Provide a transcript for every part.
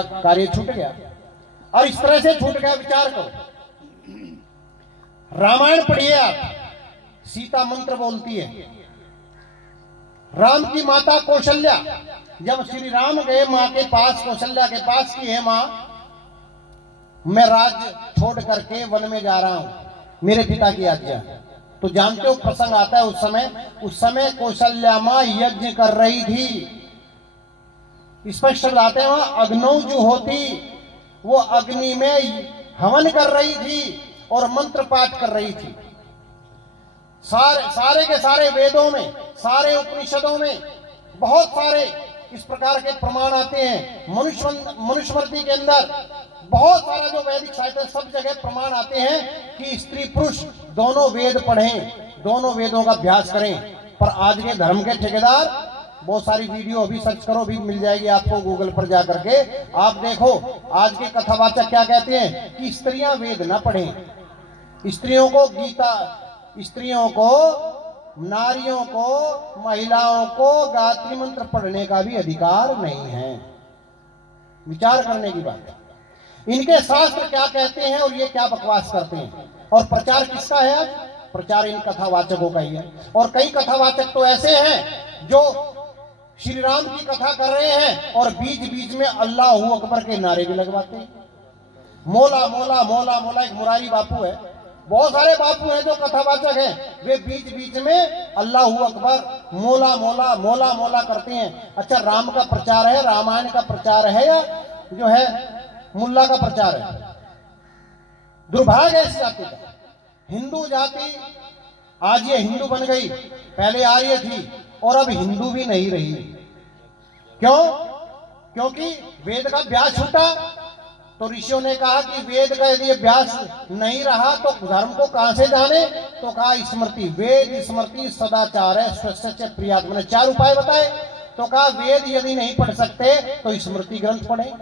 कार्य छूट गया। और इस तरह से छूट गया, विचार करो। रामायण पढ़िए आप, सीता मंत्र बोलती है। राम की माता कौशल्या, जब श्री राम गए मां के पास, कौशल्या के पास, की है मां, मैं राज्य छोड़ करके वन में जा रहा हूं, मेरे पिता की आज्ञा। तो जानते हो प्रसंग आता है उस समय कौशल्या मां यज्ञ कर रही थी। स्पष्ट शब्द आते हैं, वहां अग्नौ जो होती, वो अग्नि में हवन कर रही थी और मंत्र पाठ कर रही थी। सारे के सारे वेदों में, सारे उपनिषदों में बहुत सारे इस प्रकार के प्रमाण आते हैं। मनुस्मृति के अंदर बहुत सारा जो वैदिक साहित्य, सब जगह प्रमाण आते हैं कि स्त्री पुरुष दोनों वेद पढ़ें, दोनों वेदों का अभ्यास करें। पर आज के धर्म के ठेकेदार, बहुत सारी वीडियो अभी सर्च करो, भी मिल जाएगी आपको गूगल पर जाकर के, आप देखो आज के कथावाचक क्या कहते हैं कि स्त्रियां वेद न पढ़ें, स्त्रियों को गीता, स्त्रियों को, नारियों को, महिलाओं को गायत्री मंत्र पढ़ने का भी अधिकार नहीं है। विचार करने की बात है। इनके शास्त्र क्या कहते हैं और ये क्या बकवास करते हैं। और प्रचार किसका है आज? प्रचार इन कथावाचकों का ही है। और कई कथावाचक तो ऐसे हैं जो श्री राम की कथा कर रहे हैं और बीच बीच में अल्लाह अकबर के नारे भी लगवाते हैं। मोला मोला मोला मोला, एक मुरारी बापू है, बहुत सारे बापू हैं जो कथावाचक हैं, वे बीच बीच में अल्लाह अकबर, मोला मोला मोला मोला करते हैं। अच्छा, राम का प्रचार है, रामायण का प्रचार है, या जो है मुल्ला का प्रचार है? दुर्भाग्य है इस जाति का। हिंदू जाति आज ये हिंदू बन गई, पहले आर्य थी और अब हिंदू भी नहीं रही। क्यों? क्योंकि वेद का अभ्यास छूटा। तो ऋषियों ने कहा कि वेद का यदि अभ्यास नहीं रहा तो धर्म को कहां से जाने? तो कहा स्मृति, वेद स्मृति सदाचार है स्वस्य प्रियात्मा ने 4 उपाय बताए। तो कहा वेद यदि नहीं पढ़ सकते तो स्मृति ग्रंथ पढ़े।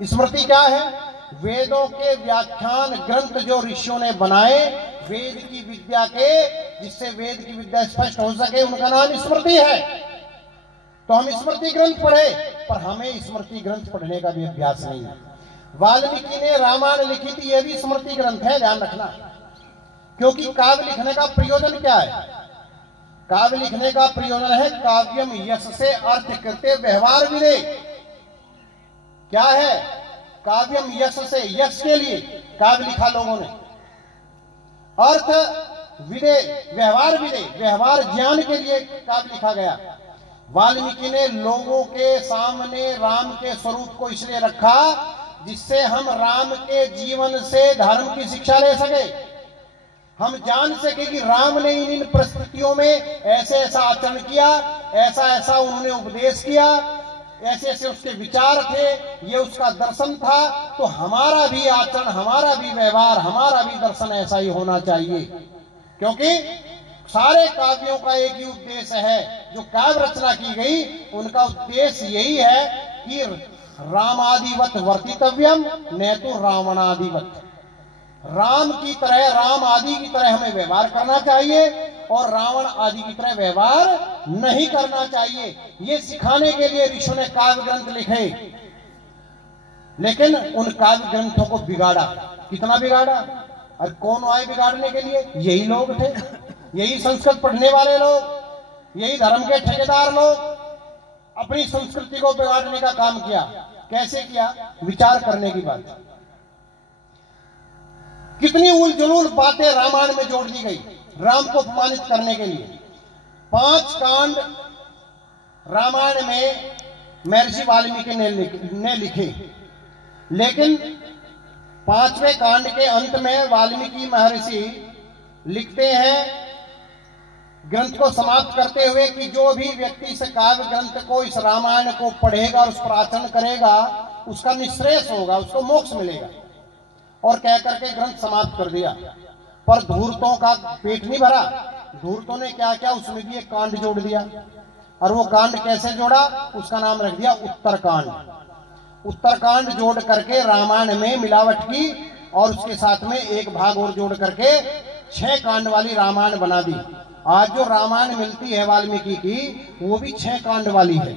स्मृति क्या है? वेदों के व्याख्यान ग्रंथ जो ऋषियों ने बनाए वेद की विद्या के, जिससे वेद की विद्या स्पष्ट हो सके, उनका नाम स्मृति है। तो हम स्मृति ग्रंथ पढ़े, पर हमें स्मृति ग्रंथ पढ़ने का भी अभ्यास नहीं है। वाल्मीकि ने रामायण लिखी थी, यह भी स्मृति ग्रंथ है, ध्यान रखना। क्योंकि काव्य लिखने का प्रयोजन क्या है? काव्य लिखने का प्रयोजन है काव्यम यश से अर्थ कृत्य व्यवहार विदे। क्या है? काव्यम यश से, यश के लिए काव्य लिखा लोगों ने, अर्थ विदे, व्यवहार विदे, व्यवहार ज्ञान के लिए काव्य लिखा गया। वाल्मीकि ने लोगों के सामने राम के स्वरूप को इसलिए रखा जिससे हम राम के जीवन से धर्म की शिक्षा ले सके। हम जान सके कि राम ने इन परिस्थितियों में ऐसे ऐसा आचरण किया, ऐसा ऐसा उन्होंने उपदेश किया, ऐसे ऐसे उसके विचार थे, ये उसका दर्शन था। तो हमारा भी आचरण, हमारा भी व्यवहार, हमारा भी दर्शन ऐसा ही होना चाहिए। क्योंकि सारे काव्यों का एक ही उद्देश्य है, जो काव्य रचना की गई उनका उद्देश्य यही है कि रामादिवत वर्तितव्यम न तो रावणादिवत। राम की तरह, राम आदि की तरह हमें व्यवहार करना चाहिए और रावण आदि की तरह व्यवहार नहीं करना चाहिए। ये सिखाने के लिए ऋषियों ने काव्य ग्रंथ लिखे, लेकिन उन काव्य ग्रंथों को बिगाड़ा। कितना बिगाड़ा? और कौन आए बिगाड़ने के लिए? यही लोग थे, यही संस्कृत पढ़ने वाले लोग, यही धर्म के ठेकेदार लोग अपनी संस्कृति को बिगाड़ने का काम किया। कैसे किया? विचार करने की बात। कितनी उल जुलूल बातें रामायण में जोड़ दी गई राम को अपमानित करने के लिए। 5 कांड रामायण में महर्षि वाल्मीकि ने लिखे, लेकिन 5वें कांड के अंत में वाल्मीकि महर्षि लिखते हैं, ग्रंथ को समाप्त करते हुए, कि जो भी व्यक्ति इस काव्य ग्रंथ को, इस रामायण को पढ़ेगा और उस पर आचरण करेगा, उसका निश्रेष होगा, उसको मोक्ष मिलेगा। और कह करके ग्रंथ समाप्त कर दिया। पर धूर्तों का पेट नहीं भरा। धूर्तों ने क्या किया? उसमें भी एक कांड जोड़ दिया। और वो कांड कैसे जोड़ा? उसका नाम रख दिया उत्तरकांड। उत्तरकांड जोड़ करके रामायण में मिलावट की और उसके साथ में एक भाग और जोड़ करके 6 कांड वाली रामायण बना दी। आज जो रामायण मिलती है वाल्मीकि की, वो भी 6 कांड वाली है।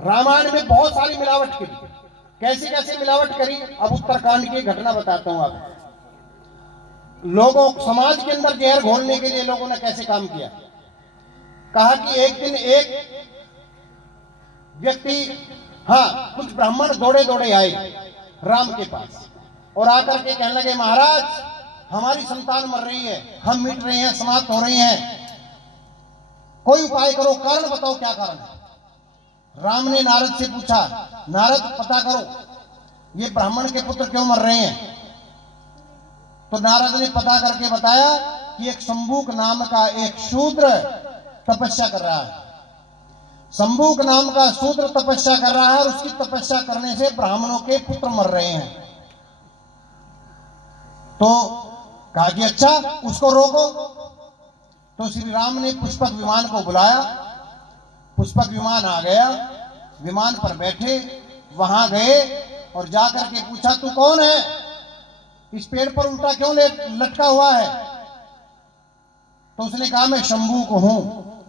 रामायण में बहुत सारी मिलावट करी। कैसे कैसे मिलावट करी, अब उत्तरकांड की घटना बताता हूं आपको। लोगों समाज के अंदर जहर घोलने के लिए लोगों ने कैसे काम किया। कहा कि एक दिन एक व्यक्ति, हाँ, कुछ ब्राह्मण दौड़े दौड़े आए राम के पास और आकर के कहने लगे, महाराज हमारी संतान मर रही है, हम मिट रहे हैं, समाप्त हो रहे हैं, कोई उपाय करो, कारण बताओ क्या कारण है। राम ने नारद से पूछा, नारद पता करो ये ब्राह्मण के पुत्र क्यों मर रहे हैं। तो नारद ने पता करके बताया कि एक शंभुक नाम का एक शूद्र तपस्या कर रहा है। शंभुक नाम का शूद्र तपस्या कर रहा है और उसकी तपस्या करने से ब्राह्मणों के पुत्र मर रहे हैं। तो कहा कि अच्छा उसको रोको। तो श्री राम ने पुष्पक विमान को बुलाया, पुष्पक विमान आ गया, विमान पर बैठे, वहां गए और जाकर के पूछा, तू कौन है, इस पेड़ पर उल्टा क्यों लटका हुआ है। तो उसने कहा, मैं शंभू को हूं,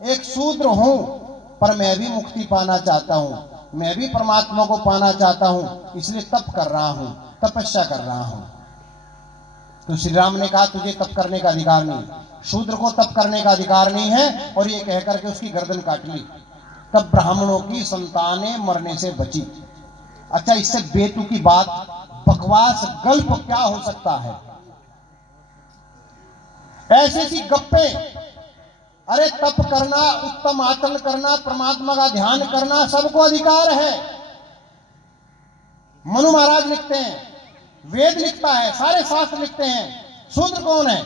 एक शूद्र हूं, पर मैं भी मुक्ति पाना चाहता हूं, मैं भी परमात्मा को पाना चाहता हूं, इसलिए तप कर रहा हूं, तपस्या कर रहा हूं। तो श्री राम ने कहा, तुझे तप करने का अधिकार नहीं, शूद्र को तप करने का अधिकार नहीं है, और ये कहकर के उसकी गर्दन काट ली। तब ब्राह्मणों की संतानें मरने से बची। अच्छा, इससे बेतु की बात, बकवास गल्प क्या हो सकता है। ऐसे सी गप्पे, अरे तप करना, उत्तम आचरण करना, परमात्मा का ध्यान करना सबको अधिकार है। मनु महाराज लिखते हैं, वेद लिखता है, सारे शास्त्र लिखते हैं, शूद्र कौन है।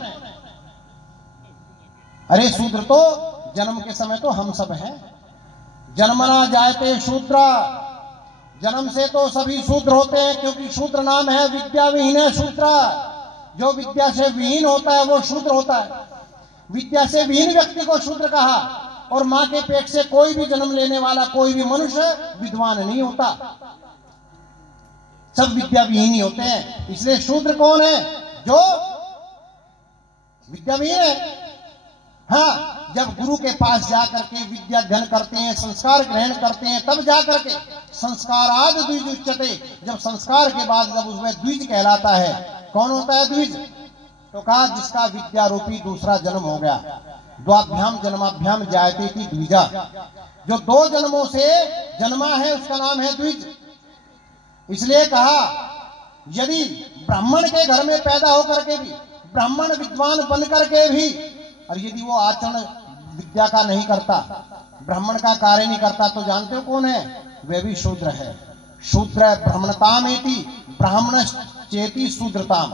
अरे शूद्र तो जन्म के समय तो हम सब हैं। जन्मना जायते शूद्रा, जन्म से तो सभी शूद्र होते हैं, क्योंकि शूद्र नाम है विद्या विहीन है शूद्रा। जो विद्या से विहीन होता है वो शूद्र होता है। विद्या से विहीन व्यक्ति को शूद्र कहा। और मां के पेट से कोई भी जन्म लेने वाला कोई भी मनुष्य विद्वान नहीं होता, सब विद्या विहीन ही होते हैं। इसलिए शूद्र कौन है, जो विद्या विहीन है। हाँ, जब गुरु के पास जाकर के विद्या अध्ययन करते हैं, संस्कार ग्रहण करते हैं, तब जाकर के संस्काराद द्विज उच्यते, जब संस्कार के बाद जब उसमें द्विज कहलाता है। कौन होता है द्विज, तो कहा जिसका विद्या रूपी दूसरा जन्म हो गया। द्वाभ्याम जन्माभ्याम जायते थी द्विजा, जो दो जन्मों से जन्मा है उसका नाम है द्विज। इसलिए कहा, यदि ब्राह्मण के घर में पैदा होकर के भी, ब्राह्मण विद्वान बन करके भी, और यदि वो आचरण विद्या का नहीं करता, ब्राह्मण का कार्य नहीं करता, तो जानते हो कौन है, वे भी शूद्र है। शूद्र ब्राह्मणतामेति ब्राह्मण चेति शूद्रताम।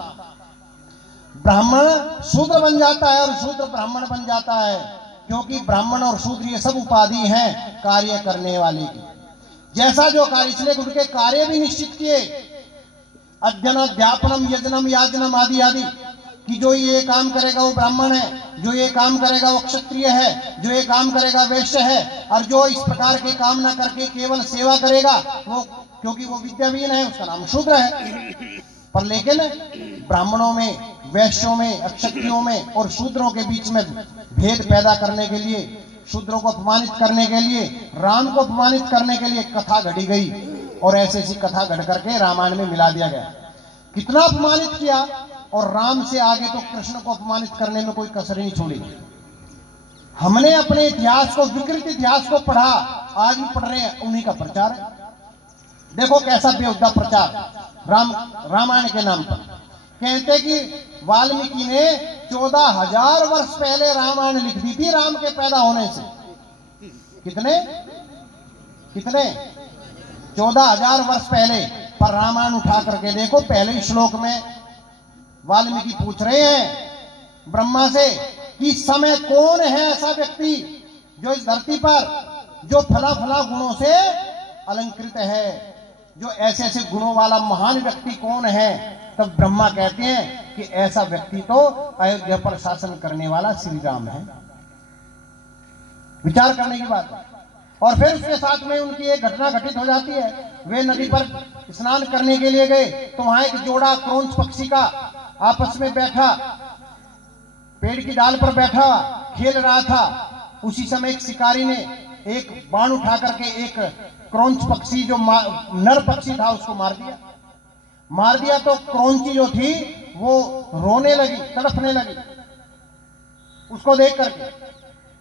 ब्राह्मण शूद्र बन जाता है और शूद्र ब्राह्मण बन जाता है, क्योंकि ब्राह्मण और शूद्र ये सब उपाधि हैं कार्य करने वाले की। जैसा जो कार्य, इसलिए उनके कार्य भी निश्चित किए, अध्ययन अध्यापनम यजनम याजनम आदि आदि, कि जो ये काम करेगा वो ब्राह्मण है, जो ये काम करेगा वो क्षत्रिय है, जो ये काम करेगा वैश्य है, और जो इस प्रकार के काम ना करके केवल सेवा करेगा वो, क्योंकि वो विद्याविहीन है, उसका नाम शूद्र है। पर लेकिन ब्राह्मणों में, वैश्यों में, क्षत्रियों में और शूद्रों के बीच में भेद पैदा करने के लिए, शूद्रों को अपमानित करने के लिए, राम को अपमानित करने के लिए कथा घड़ी गई, और ऐसी ऐसी कथा घड़ करके रामायण में मिला दिया गया। कितना अपमानित किया, और राम से आगे तो कृष्ण को अपमानित करने में कोई कसर नहीं छोड़ी। हमने अपने इतिहास को, विकृत इतिहास को पढ़ा, आज भी पढ़ रहे हैं, उन्हीं का प्रचार है। देखो कैसा बेहुदा प्रचार रामायण के नाम पर। कहते कि वाल्मीकि ने 14,000 वर्ष पहले रामायण लिख दी थी राम के पैदा होने से। कितने 14,000 वर्ष पहले। पर रामायण उठा करके देखो, पहले ही श्लोक में वाल्मीकि पूछ रहे हैं ब्रह्मा से कि समय कौन है ऐसा व्यक्ति जो इस धरती पर जो फला फला गुणों से अलंकृत है, जो ऐसे ऐसे गुणों वाला महान व्यक्ति कौन है। तब ब्रह्मा कहते हैं कि ऐसा व्यक्ति तो अयोध्या पर शासन करने वाला श्री राम है। विचार करने की बात है। और फिर उसके साथ में उनकी एक घटना घटित हो जाती है। वे नदी पर स्नान करने के लिए गए, तो वहां एक जोड़ा क्रौंच पक्षी का आपस में बैठा, पेड़ की डाल पर बैठा खेल रहा था। उसी समय एक शिकारी ने एक बाण उठा करके एक क्रौंच पक्षी जो नर पक्षी था उसको मार दिया। तो क्रौंची जो थी वो रोने लगी, तड़पने लगी उसको देख करके।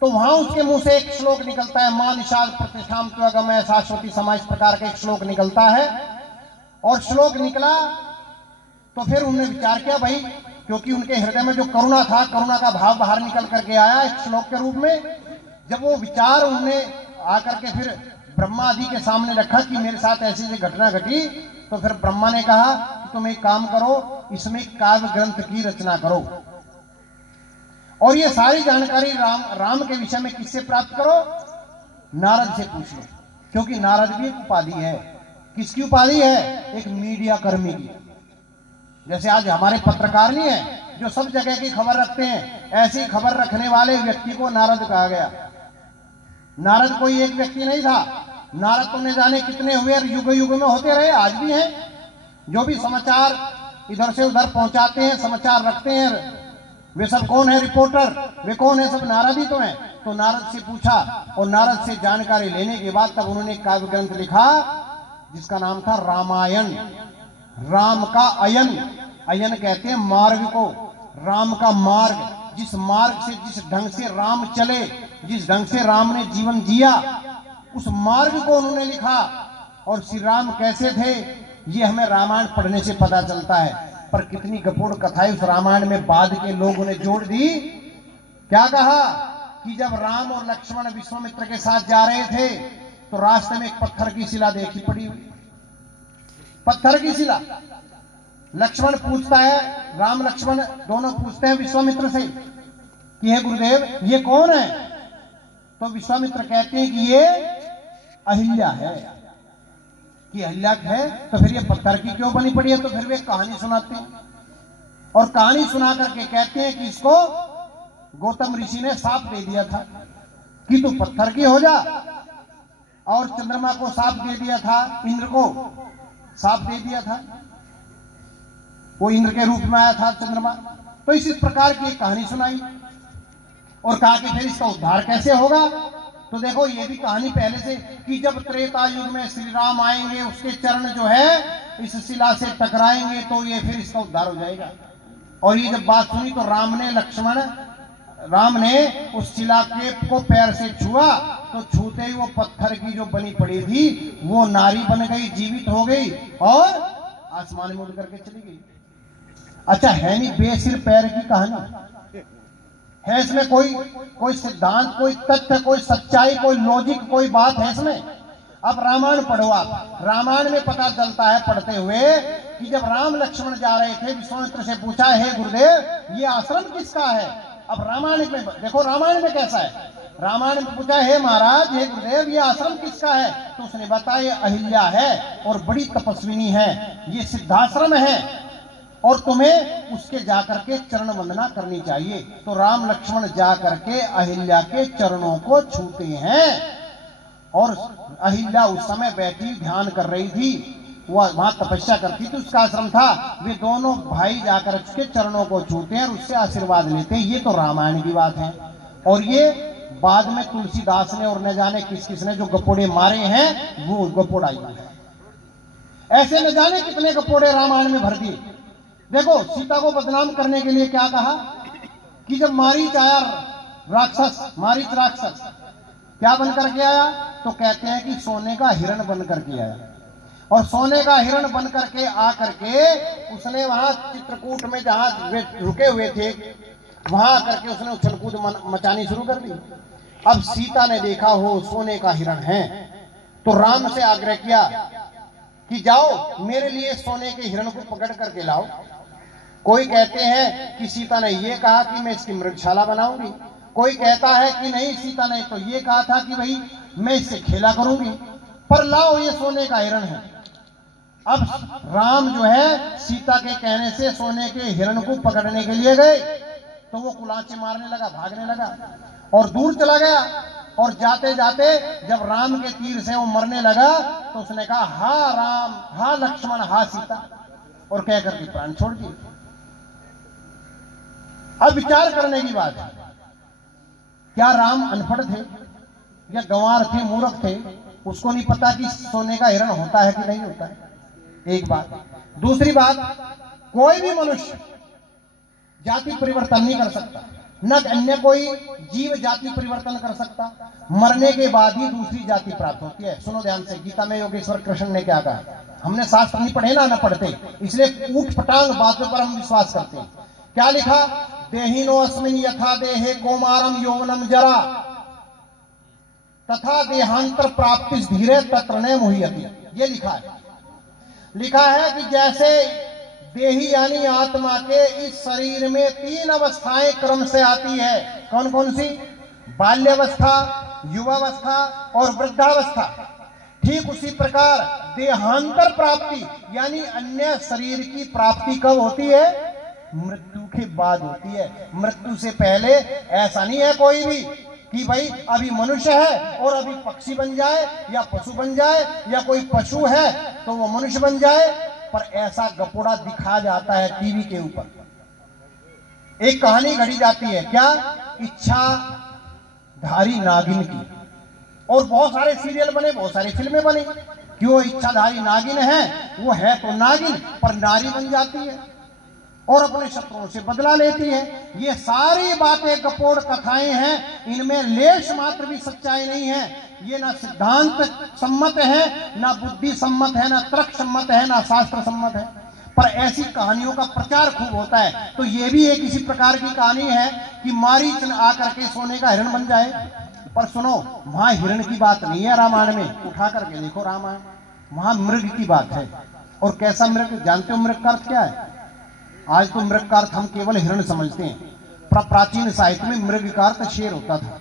तो वहां उसके मुंह से एक श्लोक निकलता है, मां निषाद प्रतिष्ठाम त्वगमय शाश्वती समा, इस प्रकार का एक श्लोक निकलता है। और श्लोक निकला तो फिर उन्होंने विचार किया भाई, क्योंकि उनके हृदय में जो करुणा था, करुणा का भाव बाहर निकल करके आया एक श्लोक के रूप में। जब वो विचार उन्होंने आकर के फिर ब्रह्मा आदि के सामने रखा कि मेरे साथ ऐसी ऐसी घटना घटी, तो फिर ब्रह्मा ने कहा कि तुम एक काम करो, इसमें काव्य ग्रंथ की रचना करो और ये सारी जानकारी राम के विषय में किससे प्राप्त करो? नारद से पूछ लो, क्योंकि नारद भी एक उपाधि है। किसकी उपाधि है? एक मीडिया कर्मी की। जैसे आज हमारे पत्रकार नहीं है जो सब जगह की खबर रखते हैं, ऐसी खबर रखने वाले व्यक्ति को नारद कहा गया। नारद कोई एक व्यक्ति नहीं था, नारद तो न जाने कितने हुए, युग युग में होते रहे, आज भी हैं। जो भी समाचार इधर से उधर पहुंचाते हैं, समाचार रखते हैं, वे सब कौन है? रिपोर्टर। वे कौन है? सब नारद ही तो हैं। तो नारद से पूछा और नारद से जानकारी लेने के बाद तब उन्होंने काव्य ग्रंथ लिखा जिसका नाम था रामायण। राम का अयन, अयन कहते हैं मार्ग को, राम का मार्ग, जिस मार्ग से, जिस ढंग से राम चले, जिस ढंग से राम ने जीवन जिया, उस मार्ग को उन्होंने लिखा। और श्री राम कैसे थे ये हमें रामायण पढ़ने से पता चलता है। पर कितनी गपोड़ कथाएं उस रामायण में बाद के लोगों ने जोड़ दी। क्या कहा कि जब राम और लक्ष्मण विश्वामित्र के साथ जा रहे थे तो रास्ते में एक पत्थर की शिला देखी पड़ी हुई, पत्थर की शिला। लक्ष्मण पूछता है, राम लक्ष्मण दोनों पूछते हैं विश्वामित्र से कि हे गुरुदेव ये कौन है? तो विश्वामित्र कहते हैं कि ये अहिल्या है। कि अहिल्या है तो फिर ये पत्थर की क्यों बनी पड़ी है? तो फिर वे कहानी सुनाते हैं और कहानी सुना करके कहते हैं कि इसको गौतम ऋषि ने साप दे दिया था कि तू पत्थर की हो जा, और चंद्रमा को साप दे दिया था, इंद्र को साप दे दिया था, वो इंद्र के रूप में आया था चंद्रमा। तो इस प्रकार की एक कहानी सुनाई और कहा कि फिर इसका उद्धार कैसे होगा? तो देखो ये भी कहानी पहले से कि जब त्रेता युग में श्री राम आएंगे, उसके चरण जो है इस शिला से टकराएंगे तो ये फिर इसका उद्धार हो जाएगा। और ये जब बात सुनी तो राम ने उस शिला के को पैर से छुआ, तो छूते ही वो पत्थर की जो बनी पड़ी थी वो नारी बन गई, जीवित हो गई और आसमान में उड़ करके चली गई। अच्छा है नहीं बेसिर पैर की कहानी है, इसमें कोई सिद्धांत, कोई तथ्य, कोई सच्चाई, कोई लॉजिक, कोई बात है इसमें? अब रामायण पढ़ो आप, रामायण में पता चलता है पढ़ते हुए कि जब राम लक्ष्मण जा रहे थे, विश्वामित्र से पूछा हे गुरुदेव ये आश्रम किसका है? अब रामायण में देखो रामायण में कैसा है, रामायण में पूछा हे महाराज, हे गुरुदेव ये आश्रम किसका है? तो उसने बताया ये अहिल्या है और बड़ी तपस्विनी है, ये सिद्धाश्रम है और तुम्हें उसके जाकर के चरण वंदना करनी चाहिए। तो राम लक्ष्मण जाकर के अहिल्या के चरणों को छूते हैं और अहिल्या उस समय बैठी ध्यान कर रही थी, वह वहां तपस्या करती थी, उसका आश्रम था। वे दोनों भाई जाकर उसके चरणों को छूते हैं और उससे आशीर्वाद लेते हैं। ये तो रामायण की बात है। और ये बाद में तुलसीदास ने और न जाने किस किस ने जो गपोड़े मारे हैं वो गपोड़ा है। ऐसे न जाने कितने गपोड़े रामायण में भर दिए। देखो सीता को बदनाम करने के लिए क्या कहा कि जब मारीच आया राक्षस, मारीच राक्षस क्या बन करके आया? तो कहते हैं कि सोने का हिरण बन करके आया और सोने का हिरण बन करके आकर के उसने वहां चित्रकूट में जहां रुके हुए थे वहां आकर के उसने उछल कूद मचानी शुरू कर दी। अब सीता ने देखा हो सोने का हिरण है तो राम से आग्रह किया कि जाओ मेरे लिए सोने के हिरण को पकड़ करके लाओ। कोई कहते हैं कि सीता ने ये कहा कि मैं इसकी मृगशाला बनाऊंगी, कोई कहता है कि नहीं सीता ने तो ये कहा था कि भाई मैं इससे खेला करूंगी, पर लाओ ये सोने का हिरण है। अब राम जो है सीता के कहने से सोने के हिरण को पकड़ने के लिए गए तो वो कुलाचे मारने लगा, भागने लगा और दूर चला गया। और जाते जाते जब राम के तीर से वो मरने लगा तो उसने कहा हा राम, हा लक्ष्मण, हा सीता, और कह करके प्राण छोड़ दिए। अब विचार करने की बात है, क्या राम अनपढ़ थे? या गंवार थे, मूर्ख थे, उसको नहीं पता कि सोने का हिरण होता है कि नहीं होता है, एक बात। दूसरी बात, कोई भी मनुष्य जाति परिवर्तन नहीं कर सकता, न अन्य कोई जीव जाति परिवर्तन कर सकता। मरने के बाद ही दूसरी जाति प्राप्त होती है। सुनो ध्यान से, गीता में योगेश्वर कृष्ण ने क्या कहा। हमने शास्त्र नहीं पढ़े ना पढ़ते, इसलिए ऊट पटांग बातों पर हम विश्वास करते हैं। क्या लिखा? देहिनो अस्मिन यथा देहे कौमारम यौवनम जरा तथा देहांतर प्राप्ति धीरे तत्र न मुह्यति। ये लिखा है। लिखा है कि जैसे देही यानी आत्मा के इस शरीर में 3 अवस्थाएं क्रम से आती है। कौन कौन सी? बाल्यावस्था, युवावस्था और वृद्धावस्था। ठीक उसी प्रकार देहांतर प्राप्ति यानी अन्य शरीर की प्राप्ति कब होती है? मृत्यु के बाद होती है। मृत्यु से पहले ऐसा नहीं है कोई भी कि भाई अभी मनुष्य है और अभी पक्षी बन जाए या पशु बन जाए, या कोई पशु है तो वो मनुष्य बन जाए। पर ऐसा गपोड़ा दिखा जाता है टीवी के ऊपर। एक कहानी घड़ी जाती है, क्या? इच्छाधारी नागिन की। और बहुत सारे सीरियल बने, बहुत सारी फिल्में बनी। क्यों? इच्छाधारी नागिन है, वो है तो नागिन पर नारी बन जाती है और अपने शत्रुओं से बदला लेती है। ये सारी बातें गपोड़ कथाएं हैं, इनमें लेश मात्र भी सच्चाई नहीं है। ये ना सिद्धांत सम्मत है, ना बुद्धि सम्मत है, ना तर्क सम्मत है, ना शास्त्र सम्मत है। पर ऐसी कहानियों का प्रचार खूब होता है। तो ये भी एक इसी प्रकार की कहानी है कि मारीच आकर के सोने का हिरण बन जाए। पर सुनो, वहां हिरण की बात नहीं है रामायण में। उठा करके देखो रामायण, वहां मृग की बात है। और कैसा मृग? जानते हो मृग का अर्थ क्या है? आज तो मृग का अर्थ हम केवल हिरण समझते हैं, पर प्राचीन साहित्य में मृग का अर्थ शेर होता था।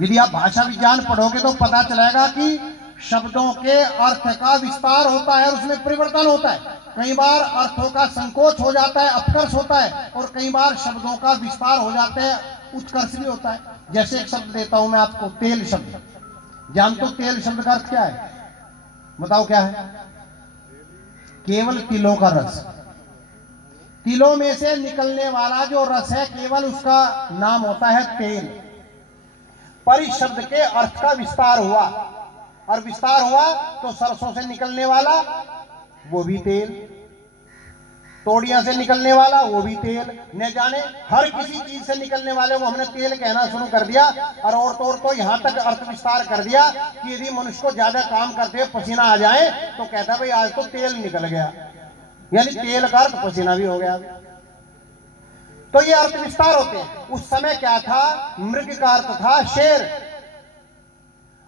यदि आप भाषा विज्ञान पढ़ोगे तो पता चलेगा कि शब्दों के अर्थ का विस्तार होता है और उसमें परिवर्तन होता है। कई बार अर्थों का संकोच हो जाता है, अपकर्ष होता है, और कई बार शब्दों का विस्तार हो जाता है, उत्कर्ष भी होता है। जैसे एक शब्द देता हूं मैं आपको, तेल शब्द। जानते हो तेल शब्द का अर्थ क्या है? बताओ क्या है? केवल तिलों का रस। तिलों में से निकलने वाला जो रस है, केवल उसका नाम होता है तेल। पर इस शब्द के अर्थ का विस्तार हुआ, और विस्तार हुआ तो सरसों से निकलने वाला वो भी तेल, तोड़ियां से निकलने वाला वो भी तेल, न जाने हर किसी चीज से निकलने वाले को हमने तेल कहना शुरू कर दिया। और तो यहाँ तक अर्थ विस्तार कर दिया कि यदि मनुष्य को ज्यादा काम करते हुए पसीना आ जाए तो कहता भाई आज तो तेल निकल गया, यानी तेल का अर्थ पसीना भी हो गया। तो ये अर्थ विस्तार होते हैं। उस समय क्या था? मृग का अर्थ था शेर।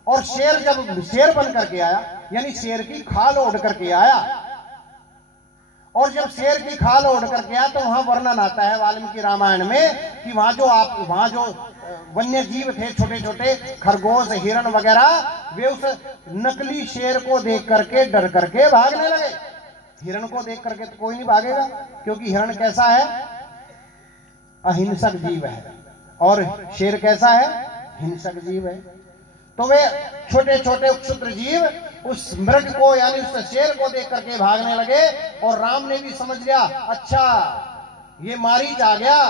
और शेर जब शेर बन करके आया, यानी शेर की खाल ओढ़ करके आया, और जब शेर की खाल ओढ़ करके आया तो वहां वर्णन आता है वाल्मीकि रामायण में कि वहां जो वन्य जीव थे, छोटे छोटे खरगोश, हिरण वगैरह, वे उस नकली शेर को देख करके डर करके भागने लगे। हिरण को देख करके तो कोई नहीं भागेगा, क्योंकि हिरण कैसा है? अहिंसक जीव है, और शेर कैसा है? हिंसक जीव है। तो वे छोटे छोटे क्षुद्र जीव उस मृग को यानी उस शेर को देख करके भागने लगे। और राम ने भी समझ लिया, अच्छा ये मारीच आ गया।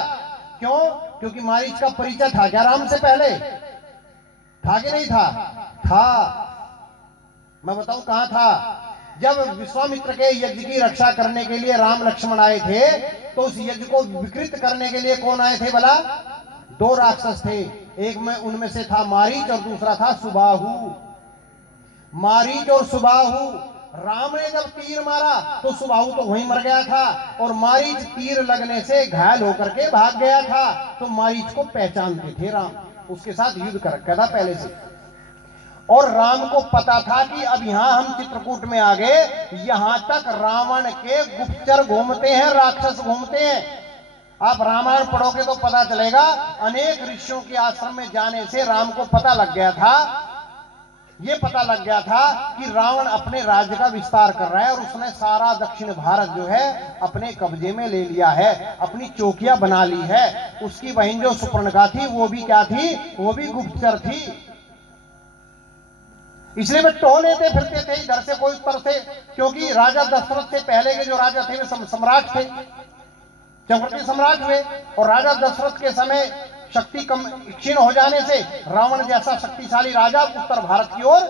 क्यों? क्योंकि मारीच का परिचय था क्या राम से पहले? था कि नहीं था? था। मैं बताऊं कहां था? जब विश्वामित्र के यज्ञ की रक्षा करने के लिए राम लक्ष्मण आए थे, तो उस यज्ञ को विकृत करने के लिए कौन आए थे भला? 2 राक्षस थे। एक में उनमें से था मारीच और दूसरा था सुबाहु। मारीच और सुबाहु, राम ने जब तीर मारा तो सुबाहु तो वहीं मर गया था, और मारीच तीर लगने से घायल होकर के भाग गया था। तो मारीच को पहचानते थे राम, उसके साथ युद्ध कर रखा था पहले से। और राम को पता था कि अब यहां हम चित्रकूट में आ गए, यहां तक रावण के गुप्तचर घूमते हैं, राक्षस घूमते हैं। आप रामायण पढ़ोगे तो पता चलेगा, अनेक ऋषियों के आश्रम में जाने से राम को पता लग गया था, ये पता लग गया था कि रावण अपने राज्य का विस्तार कर रहा है, और उसने सारा दक्षिण भारत जो है अपने कब्जे में ले लिया है, अपनी चौकियां बना ली है। उसकी बहन जो सुपर्णखा थी वो भी क्या थी? वो भी गुप्तचर थी। इसलिए वे टोलेते फिरते थे इधर से कोई उधर से, क्योंकि राजा दशरथ से पहले के जो राजा थे वे सम्राट थे, चक्रवर्ती सम्राट हुए। और राजा दशरथ के समय शक्ति कम क्षीण हो जाने से रावण जैसा शक्तिशाली राजा उत्तर भारत की ओर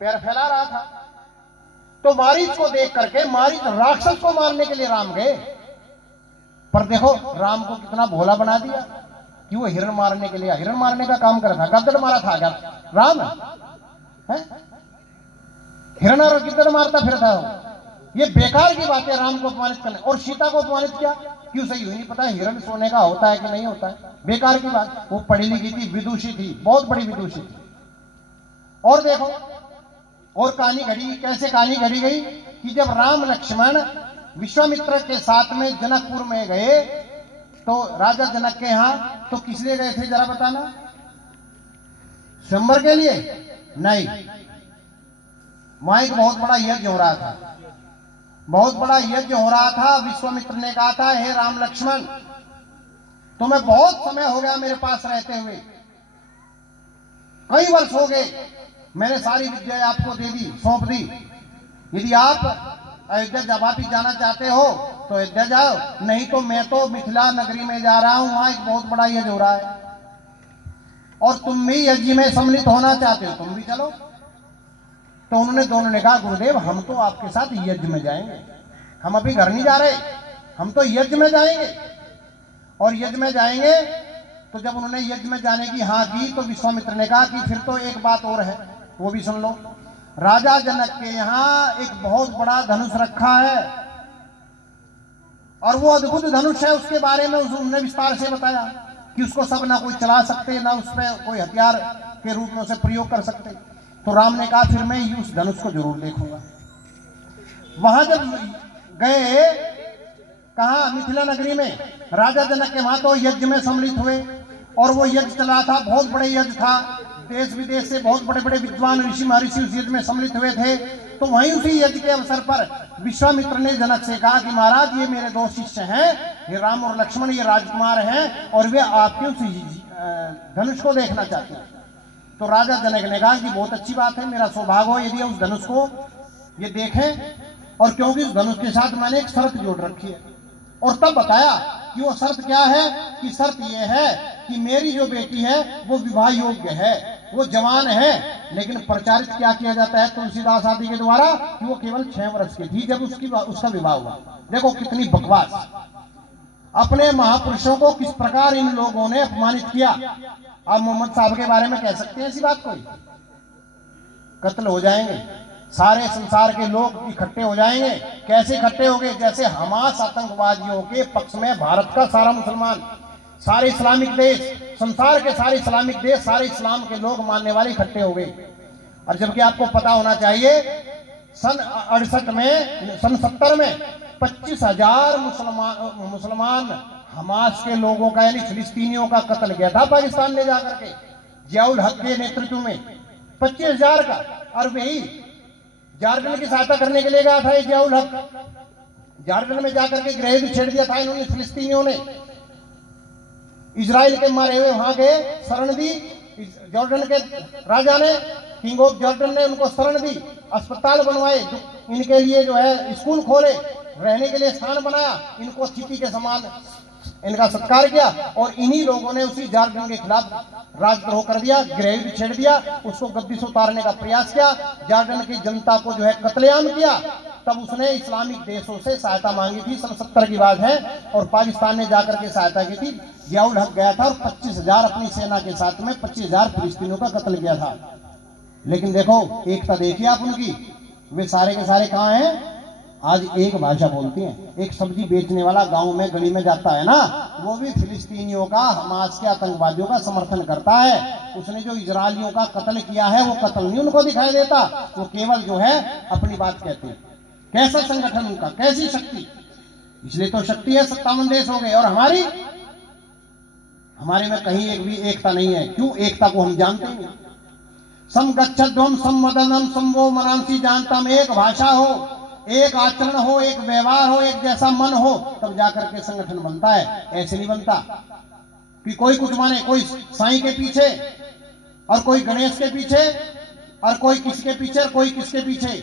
पैर फैला रहा था। तो मारीच को देख करके मारीच राक्षस को मारने के लिए राम गए, पर देखो राम को कितना भोला बना दिया कि वो हिरण मारने के लिए, हिरण मारने का काम कर था, गद्दड़ मारा था क्या राम है? हिरण और गिद्दड़ मारता फिरता हो। ये बेकार की बात है राम को अपमानित करना। और सीता को अपमानित किया क्यों? सही हुई नहीं पता हिरण सोने का होता है कि नहीं होता है, बेकार की बात। वो पढ़ी लिखी थी, विदुषी थी, बहुत बड़ी विदुषी थी। और देखो और कहानी घड़ी, कैसे कहानी घड़ी गई कि जब राम लक्ष्मण विश्वामित्र के साथ में जनकपुर में गए तो राजा जनक के यहां, तो किस लिए गए थे जरा बताना? स्वयंवर के लिए नहीं, वहां एक बहुत बड़ा यज्ञ हो रहा था, बहुत बड़ा यज्ञ हो रहा था। विश्वामित्र ने कहा था, हे राम लक्ष्मण तुम्हें बहुत समय हो गया मेरे पास रहते हुए, कई वर्ष हो गए, मैंने सारी विद्या आपको दे दी, सौंप दी। यदि आप अयोध्या जब वापिस जाना चाहते हो तो अयोध्या जाओ, नहीं तो मैं तो मिथिला नगरी में जा रहा हूं, वहां एक बहुत बड़ा यज्ञ हो रहा है और तुम भी यज्ञ में सम्मिलित होना चाहते हो, तुम भी चलो। तो उन्होंने दोनों ने कहा, गुरुदेव हम तो आपके साथ यज्ञ में जाएंगे, हम अभी घर नहीं जा रहे, हम तो यज्ञ में जाएंगे। और यज्ञ में जाएंगे तो जब उन्होंने यज्ञ में जाने की हाँ की तो विश्वामित्र ने कहा कि फिर तो एक बात और है, वो भी सुन लो। राजा जनक के यहाँ एक बहुत बड़ा धनुष रखा है और वो अद्भुत धनुष है, उसके बारे में उन्होंने विस्तार से बताया कि उसको सब ना कोई चला सकते, ना उस पर कोई हथियार के रूप में उसे प्रयोग कर सकते। तो राम ने कहा फिर मैं उस धनुष को जरूर देखूंगा। वहां जब गए कहा मिथिला नगरी में, राजा जनक के वहां तो यज्ञ में सम्मिलित हुए और वो यज्ञ चला था, बहुत बड़े यज्ञ था, देश विदेश से बहुत बड़े बड़े विद्वान ऋषि महर्षि उस यज्ञ में सम्मिलित हुए थे। तो वहीं उसी यज्ञ के अवसर पर विश्वामित्र ने जनक से कहा कि महाराज ये मेरे दो शिष्य हैं, ये राम और लक्ष्मण, ये राजकुमार हैं और वे आपके उस धनुष को देखना चाहते हैं। तो राजा जनक ने कहा कि बहुत अच्छी बात है, मेरा सौभाग्य हो यदि उस धनुष को ये देखें, और क्योंकि उस धनुष के साथ मैंने एक शर्त जोड़ रखी है। और तब बताया कि वो शर्त क्या है, कि शर्त ये है कि मेरी जो बेटी है वो विवाह योग्य है, वो जवान है, लेकिन प्रचारित क्या किया जाता है तुलसीदास आदि के द्वारा कि वो केवल 6 वर्ष की थी जब उसका विवाह हुआ। देखो कितनी बकवास, अपने महापुरुषों को किस प्रकार इन लोगों ने अपमानित किया। आप मोहम्मद साहब के बारे में कह सकते हैं ऐसी बात? कोई कत्ल हो जाएंगे, सारे संसार के लोग इकट्ठे हो जाएंगे। कैसे इकट्ठे होंगे? जैसे हमास आतंकवादियों के पक्ष में भारत का सारा मुसलमान, सारे इस्लामिक देश, संसार के सारे इस्लामिक देश, सारे इस्लाम के लोग मानने वाले इकट्ठे हो गए। और जबकि आपको पता होना चाहिए सन 68 में, सन 70 में 25,000 मुसलमान हमास के लोगों का यानी फिलिस्तीनियों का कत्ल किया था पाकिस्तान ने जाकर के, जियाउल हक के नेतृत्व में 25,000 का। और वही झारखंड की सहायता करने के लिए गया था जियाउल हक, झारखंड में जाकर के गृह भी छेड़ दिया था इन्होंने, फिलिस्तीनियों ने। इजराइल के मारे हुए वहां गए, शरण दी, जॉर्डन के राजा ने, किंग ऑफ जॉर्डन ने उनको शरण दी, अस्पताल बनवाए, इनके लिए जो है स्कूल खोले, रहने के लिए स्थान बनाया, इनको अतिथि के समान इनका सत्कार किया। और इन्हीं लोगों ने उसी झारखंड के खिलाफ राजद्रोह कर दिया, गृह भी छेड़ दिया, उसको गद्दी से उतारने का प्रयास किया, झारखंड की जनता को जो है कत्लेआम किया। तब उसने इस्लामिक देशों से सहायता मांगी थी, सन 70 की बात है, और पाकिस्तान ने जाकर के सहायता की थी। जियाउल हक गया था और 25,000 अपनी सेना के साथ में 25,000 फिलिस्तीनियों का कत्ल किया था। लेकिन देखो एकता देखिए आप उनकी, वे सारे के सारे कहाँ हैं? आज एक भाषा बोलती हैं। एक सब्जी बेचने वाला गांव में गली में जाता है ना, वो भी फिलिस्तीनियों का, हमास के आतंकवादियों का समर्थन करता है। उसने जो इजरायलियों का कत्ल किया है वो कत्ल नहीं उनको दिखाई देता, वो केवल जो है अपनी बात कहते हैं। कैसा संगठन उनका, कैसी शक्ति! इसलिए तो शक्ति है, 57 देश हो गए और हमारे में कहीं एक भी एकता नहीं है। क्यों? एकता को हम जानते हैं। समगच्छध्वम संवदनम संवो मनांसी, जानता में एक भाषा हो, एक आचरण हो, एक व्यवहार हो, एक जैसा मन हो, तब जाकर के संगठन बनता है। ऐसे नहीं बनता कि कोई कुछ माने, कोई साईं के पीछे और कोई गणेश के पीछे और कोई किसके पीछे और कोई किसके पीछे,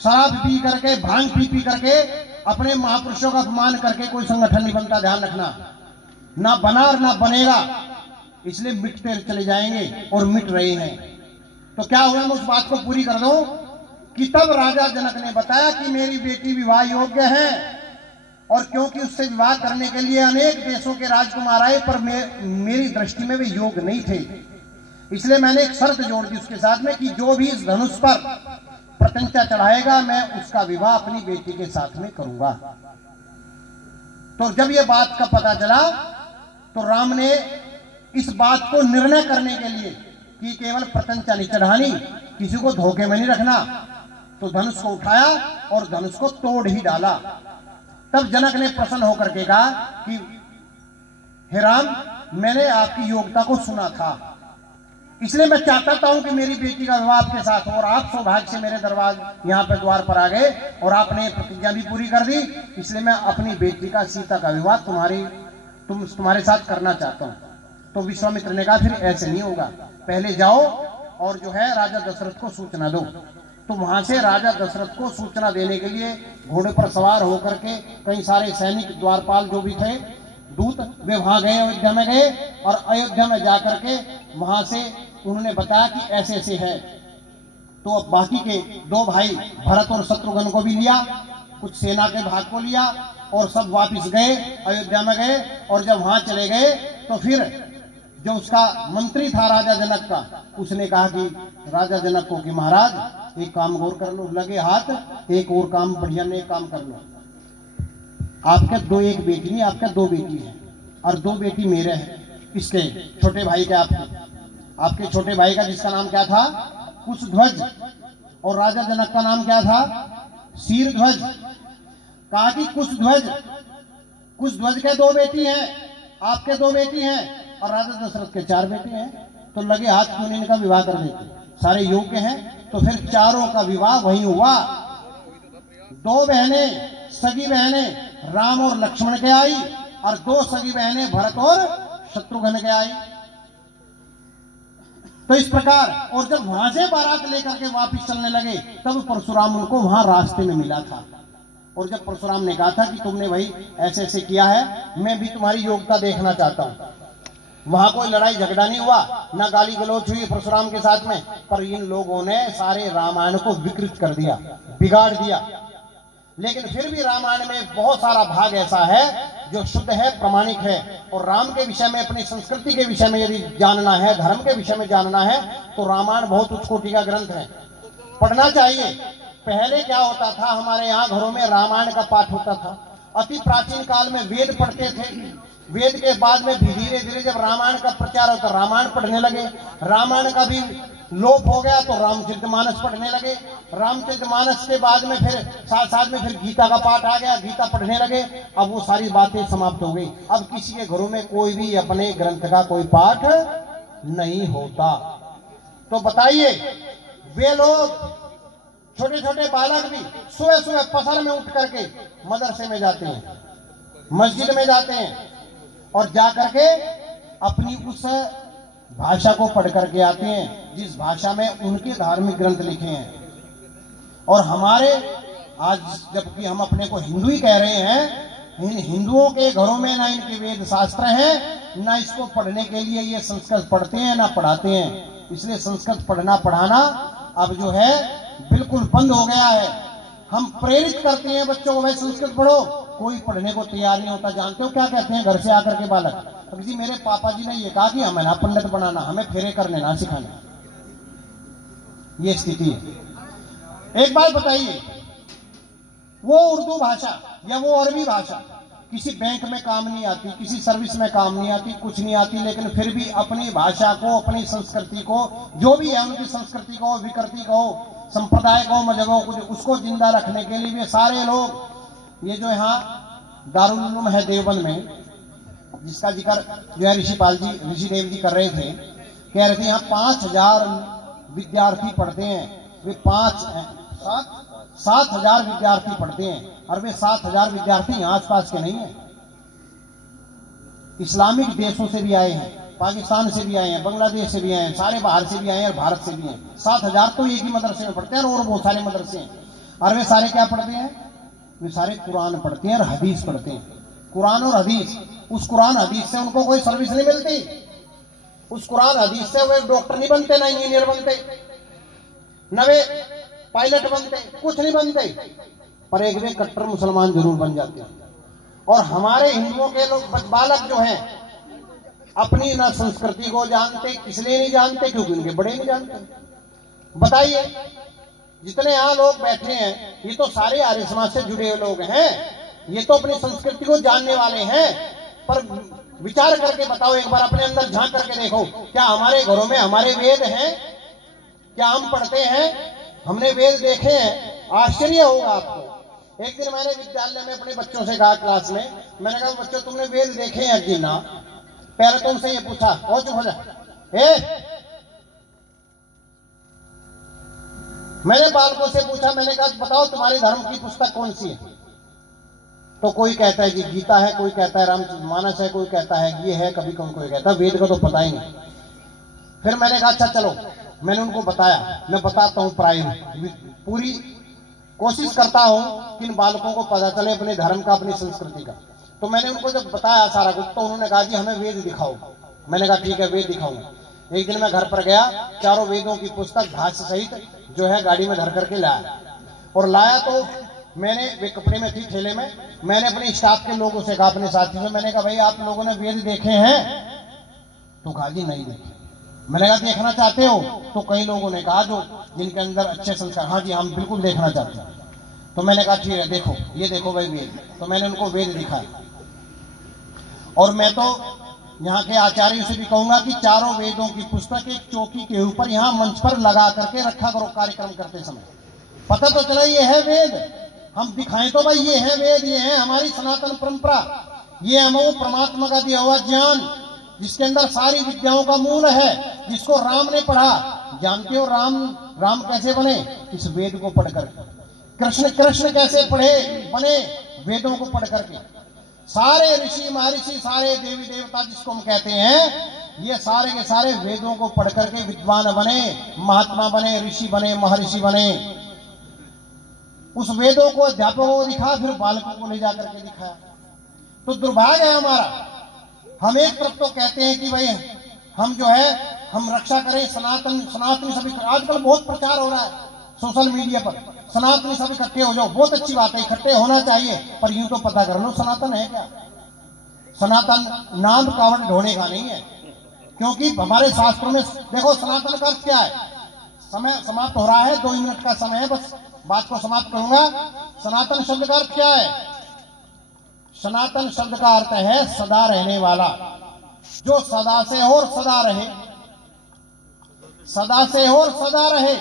शराब पी करके, भांग पी करके, अपने महापुरुषों का अपमान करके कोई संगठन नहीं बनता। ध्यान रखना, ना बना और ना बनेगा, इसलिए मिटते चले जाएंगे और मिट रहे हैं। तो क्या हुआ, मैं उस बात को पूरी कर दूं कि तब राजा जनक ने बताया कि मेरी बेटी विवाह योग्य है, और क्योंकि उससे विवाह करने के लिए अनेक देशों के राजकुमार आए, पर मेरी दृष्टि में वे योग्य नहीं थे, इसलिए मैंने एक शर्त जोड़ दी उसके साथ में कि जो भी इस धनुष पर प्रत्यंचा चढ़ाएगा मैं उसका विवाह अपनी बेटी के साथ में करूंगा। तो जब ये बात का पता चला तो राम ने इस बात को निर्णय करने के लिए कि केवल प्रत्यंचा नहीं चढ़ानी, किसी को धोखे में नहीं रखना, तो धनुष को उठाया और धनुष को तोड़ ही डाला। तब जनक ने प्रसन्न होकर के कहा कि हे राम, मैंने आपकी योग्यता को सुना था, इसलिए मैं चाहता हूं कि मेरी बेटी का विवाह आपके साथ हो, और आप सौभाग्य से मेरे दरवाजे यहाँ पे द्वार पर आ गए और आपने प्रतिज्ञा भी पूरी कर दी, इसलिए मैं अपनी बेटी का सीता का विवाह तुम्हारे साथ करना चाहता हूँ। तो विश्वामित्र ने कहा फिर ऐसे नहीं होगा, पहले जाओ और जो है राजा दशरथ को सूचना दो। तो वहां से राजा दशरथ को सूचना देने के लिए घोड़े पर सवार होकर के कई सारे सैनिक द्वारपाल जो भी थे दूत, वे वहां गए, अयोध्या में गए, और अयोध्या में जाकर के वहां से उन्होंने बताया कि ऐसे ऐसे है। तो अब बाकी के दो भाई भरत और शत्रुघ्न को भी लिया, कुछ सेना के भाग को लिया, और सब वापस गए, अयोध्या में गए। और जब वहां चले गए तो फिर जो उसका मंत्री था राजा जनक का, उसने कहा कि राजा जनक को कि महाराज एक काम और कर लो, लगे हाथ, एक और काम बढ़िया ने काम कर लो। आपके एक बेटी नहीं, आपके दो बेटी है, और दो बेटी मेरे हैं, इसके छोटे भाई के आपके छोटे भाई का जिसका नाम क्या था, कुशध्वज, और राजा जनक का नाम क्या था, शीरध्वज। कहा कि कुशध्वज के दो बेटी हैं, आपके दो बेटी हैं, और राजा दशरथ के चार बेटे हैं, तो लगे हाथ क्यों नहीं इनका विवाह कर देते, सारे योग्य हैं। तो फिर चारों का विवाह वहीं हुआ। दो बहनें, सगी बहनें राम और लक्ष्मण के आई, और दो सगी बहनें भरत और शत्रुघ्न के आई। तो इस प्रकार, और जब वहां से बारात लेकर के वापस चलने लगे तब परशुराम उनको वहां रास्ते में मिला था। और जब परशुराम ने कहा था कि तुमने भाई ऐसे ऐसे किया है, मैं भी तुम्हारी योग्यता देखना चाहता हूं। वहां कोई लड़ाई झगड़ा नहीं हुआ, ना गाली गलौज हुई परशुराम के साथ में, पर इन लोगों ने सारे रामायण को विकृत कर दिया, बिगाड़ दिया। लेकिन फिर भी रामायण में बहुत सारा भाग ऐसा है जो शुद्ध है, प्रामाणिक है, और राम के विषय में, अपनी संस्कृति के विषय में यदि जानना है, धर्म के विषय में जानना है, तो रामायण बहुत उच्च कोटि का ग्रंथ है, पढ़ना चाहिए। पहले क्या होता था, हमारे यहाँ घरों में रामायण का पाठ होता था। अति प्राचीन काल में वेद पढ़ते थे, वेद के बाद में धीरे धीरे जब रामायण का प्रचार होता, रामायण पढ़ने लगे। रामायण का भी लोप हो गया तो रामचरितमानस पढ़ने लगे। रामचरितमानस के बाद में फिर साथ में फिर गीता का पाठ आ गया, गीता पढ़ने लगे। अब वो सारी बातें समाप्त हो गई। अब किसी के घरों में कोई भी अपने ग्रंथ का कोई पाठ नहीं होता। तो बताइए, वे लोग छोटे छोटे बालक भी सुबह सुबह पसर में उठ करके मदरसे में जाते हैं, मस्जिद में जाते हैं, और जाकर के अपनी उस भाषा को पढ़ करके आते हैं जिस भाषा में उनके धार्मिक ग्रंथ लिखे हैं। और हमारे आज जबकि हम अपने को हिंदू ही कह रहे हैं, इन हिंदुओं के घरों में ना इनके वेद शास्त्र हैं, ना इसको पढ़ने के लिए ये संस्कृत पढ़ते हैं, ना पढ़ाते हैं। इसलिए संस्कृत पढ़ना पढ़ाना अब जो है बिल्कुल बंद हो गया है। हम प्रेरित करते हैं बच्चों को, भाई संस्कृत पढ़ो, कोई पढ़ने को तैयार नहीं होता। जानते हो क्या कहते हैं घर से आकर के बालक, जी मेरे पापा जी ने ये कहा कि हमें ना पंडित बनाना, हमें फेरे करने ना सिखाना। ये स्थिति है। एक बात बताइए, वो उर्दू भाषा या वो अरबी भाषा किसी बैंक में काम नहीं आती, किसी सर्विस में काम नहीं आती, कुछ नहीं आती, लेकिन फिर भी अपनी भाषा को, अपनी संस्कृति को, जो भी है उनकी संस्कृति को, विकृति को, संप्रदाय को, मजहबों को, उसको जिंदा रखने के लिए भी सारे लोग, ये जो यहाँ दारुल उलूम है देवबंद में, जिसका जिक्र जो है ऋषिदेव जी कर रहे थे, कह रहे थे यहाँ 5000 विद्यार्थी पढ़ते हैं। वे 7,000 विद्यार्थी पढ़ते हैं, और वे 7,000 विद्यार्थी यहाँ आसपास के नहीं है, इस्लामिक देशों से भी आए हैं, पाकिस्तान से भी आए हैं, बांग्लादेश से भी आए हैं, सारे बाहर से भी आए हैं और भारत से भी हैं। 7,000 तो एक ही मदरसे में पढ़ते हैं, और बहुत सारे मदरसे हैं। और वे सारे क्या पढ़ते हैं? वे सारे कुरान पढ़ते हैं और हदीस पढ़ते हैं। कुरान और हदीस उस कुरान हदीस से उनको कोई सर्विस नहीं मिलती, उस कुरान हदीस से वे डॉक्टर नहीं बनते, ना इंजीनियर बनते, न वे पायलट बनते, कुछ नहीं बनते, पर एक वे कट्टर मुसलमान जरूर बन जाते हैं। और हमारे हिंदुओं के लोग बालक जो हैं अपनी ना संस्कृति को जानते, इसलिए नहीं जानते क्योंकि उनके बड़े नहीं जानते। बताइए, जितने यहाँ लोग बैठे हैं ये तो सारे आर्य समाज से जुड़े हुए लोग हैं, ये तो अपनी संस्कृति को जानने वाले हैं, पर विचार करके बताओ, एक बार अपने अंदर झांक करके देखो, क्या हमारे घरों में हमारे वेद हैं? क्या हम पढ़ते हैं? हमने वेद देखे हैं? आश्चर्य होगा आपको। एक दिन मैंने विद्यालय में अपने बच्चों से कहा, क्लास में मैंने कहा, बच्चों तुमने वेद देखे हैं कि ना? पहले तो उनसे ये पूछा, ओ चुप हो जा। मैंने बालकों से पूछा, मैंने कहा बताओ तुम्हारे धर्म की पुस्तक कौन सी है? तो कोई कहता है कि गीता है, कोई कहता है रामचरितमानस है, कोई कहता है ये है, कभी कोई कहता है वेद का तो पता ही नहीं। फिर मैंने कहा अच्छा चलो, मैंने उनको बताया, मैं बताता हूँ, पूरी कोशिश करता हूँ कि इन बालकों को पता चले अपने धर्म का, अपनी संस्कृति का। तो मैंने उनको जब बताया सारा कुछ, तो उन्होंने कहा जी हमें वेद दिखाओ। मैंने कहा ठीक है, वेद दिखाऊंगा। एक दिन मैं घर पर गया, चारों वेदों की पुस्तक भाष्य सहित जो है गाड़ी में धर करके लाया, और लाया तो मैंने, वे कपड़े में थी ठेले में, मैंने अपने स्टाफ के लोगों से कहा, अपने साथियों से, मैंने कहा भाई आप लोगों ने वेद देखे हैं? तो कहा जी नहीं देखे। मैंने कहा देखना चाहते हो? तो कई लोगों ने कहा जो जिनके अंदर अच्छे संस्कार, हाँ जी हम बिल्कुल देखना चाहते हैं। तो मैंने कहा ठीक है देखो, ये देखो भाई वेद। तो मैंने उनको वेद दिखाया, और मैं तो यहाँ के आचार्यों से भी कहूंगा कि चारों वेदों की पुस्तक एक चौकी के ऊपर यहाँ मंच पर लगा करके रखा करो कार्यक्रम करते समय, पता तो चला ये है वेद। हम दिखाएं तो भाई ये है वेद, ये है हमारी सनातन परंपरा, ये हम वो परमात्मा का दिया हुआ ज्ञान, जिसके अंदर सारी विद्याओं का मूल है, जिसको राम ने पढ़ा। जानते हो राम कैसे बने? इस वेद को पढ़ करके। कृष्ण कैसे बने? वेदों को पढ़ करके। सारे ऋषि महर्षि, सारे देवी देवता जिसको हम कहते हैं, ये सारे के सारे वेदों को पढ़ करके विद्वान बने, महात्मा बने, ऋषि बने, महर्षि बने। उस वेदों को अध्यापकों को दिखा, फिर बालकों को ले जाकर के दिखाया। तो दुर्भाग्य है हमारा। हम एक तरफ तो कहते हैं कि भाई हम जो है हम रक्षा करें सनातनी सभी। आजकल बहुत प्रचार हो रहा है सोशल मीडिया पर, सनातनी सब इकट्ठे हो जाओ। बहुत अच्छी बात है, इकट्ठे होना चाहिए, पर यूं तो पता कर लो सनातन है क्या? सनातन नाम कावड़ ढोने का नहीं है, क्योंकि हमारे शास्त्रों में देखो सनातन का अर्थ क्या है। समय समाप्त हो रहा है, 2 मिनट का समय है, बस बात को समाप्त करूंगा। सनातन शब्द का अर्थ क्या है? सनातन शब्द का अर्थ है सदा रहने वाला, जो सदा से और सदा रहे, सदा से और सदा रहे,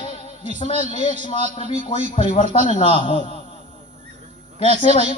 जिसमें लेश मात्र भी कोई परिवर्तन ना हो। कैसे भाई?